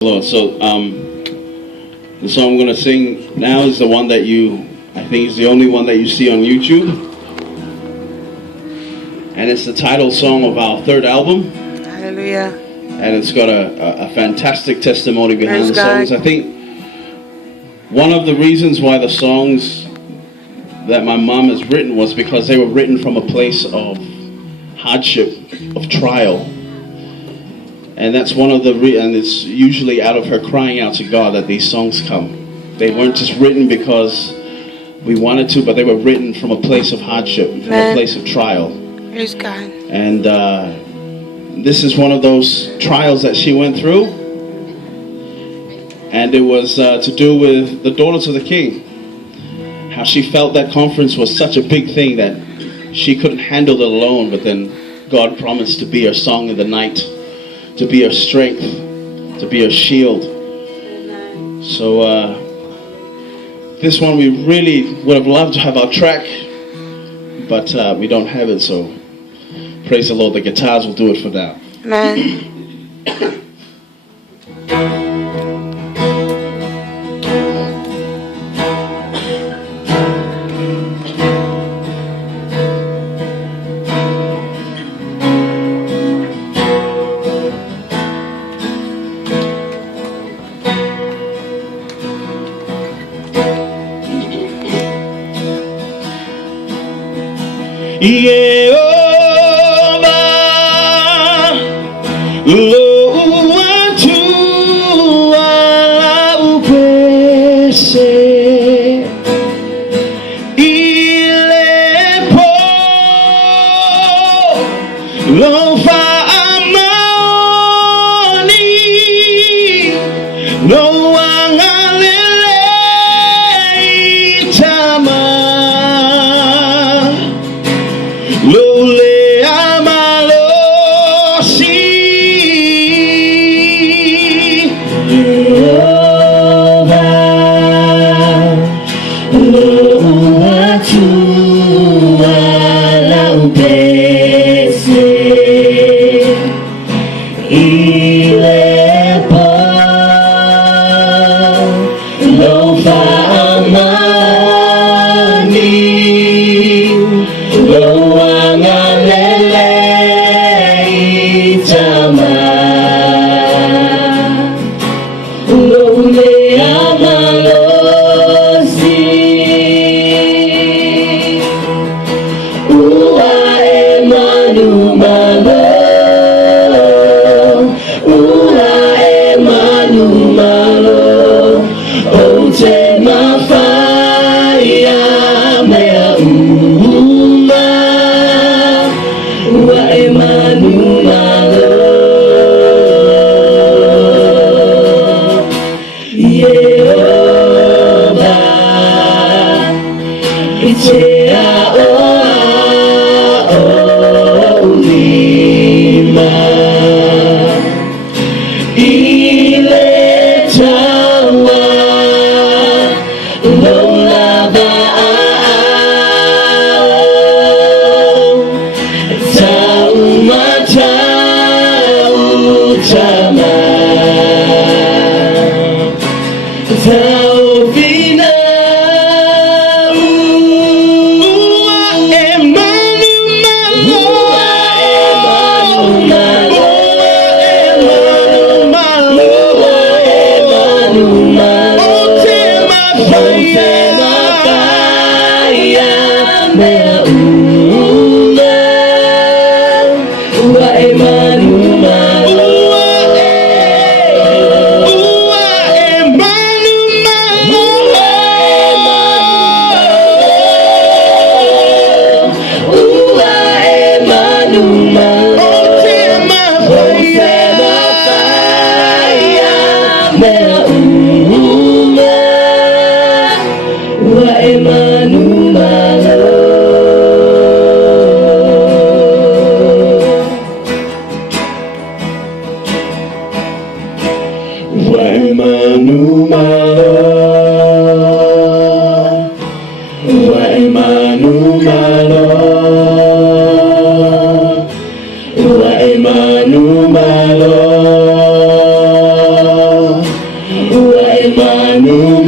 Lord. The song I'm going to sing now is the one that I think is the only one that you see on YouTube. And it's the title song of our third album. Hallelujah. And it's got a fantastic testimony behind Praise the songs. God. I think one of the reasons why the songs that my mom has written was because they were written from a place of hardship, of trial. And that's one of and it's usually out of her crying out to God that these songs come. They weren't just written because we wanted to, but they were written from a place of hardship, from a place of trial. Praise God. And this is one of those trials that she went through. And it was to do with the Daughters of the King. How she felt that conference was such a big thing that she couldn't handle it alone, but then God promised to be her song in the night, to be her strength, to be her shield. So this one we really would have loved to have our track, but we don't have it, so praise the Lord, the guitars will do it for now. Amen. Jehovah, loa tua upese, ilepo lofa amani, loangalele itama. Lole amalosi, Jehovah, loa tua laupese, ilepo lofa amani, loangalele itama. Lole amalosi, ua emanumalo, ua emanumalo, o te mawhaia mea uma. Ua emanumalo, Jehovah, itea oa o lima, ile tawa lola ba'au, tau matau tama, tau vina, ua emanumalo, ua emanumalo, o te mawhaia mea uma. Ua emanumalo, ua emanumalo, ua emanumalo, o te mawhaia mea uma. Ua emanumalo. Ua emanumalo, ua emanumalo, ua emanumalo. Amen.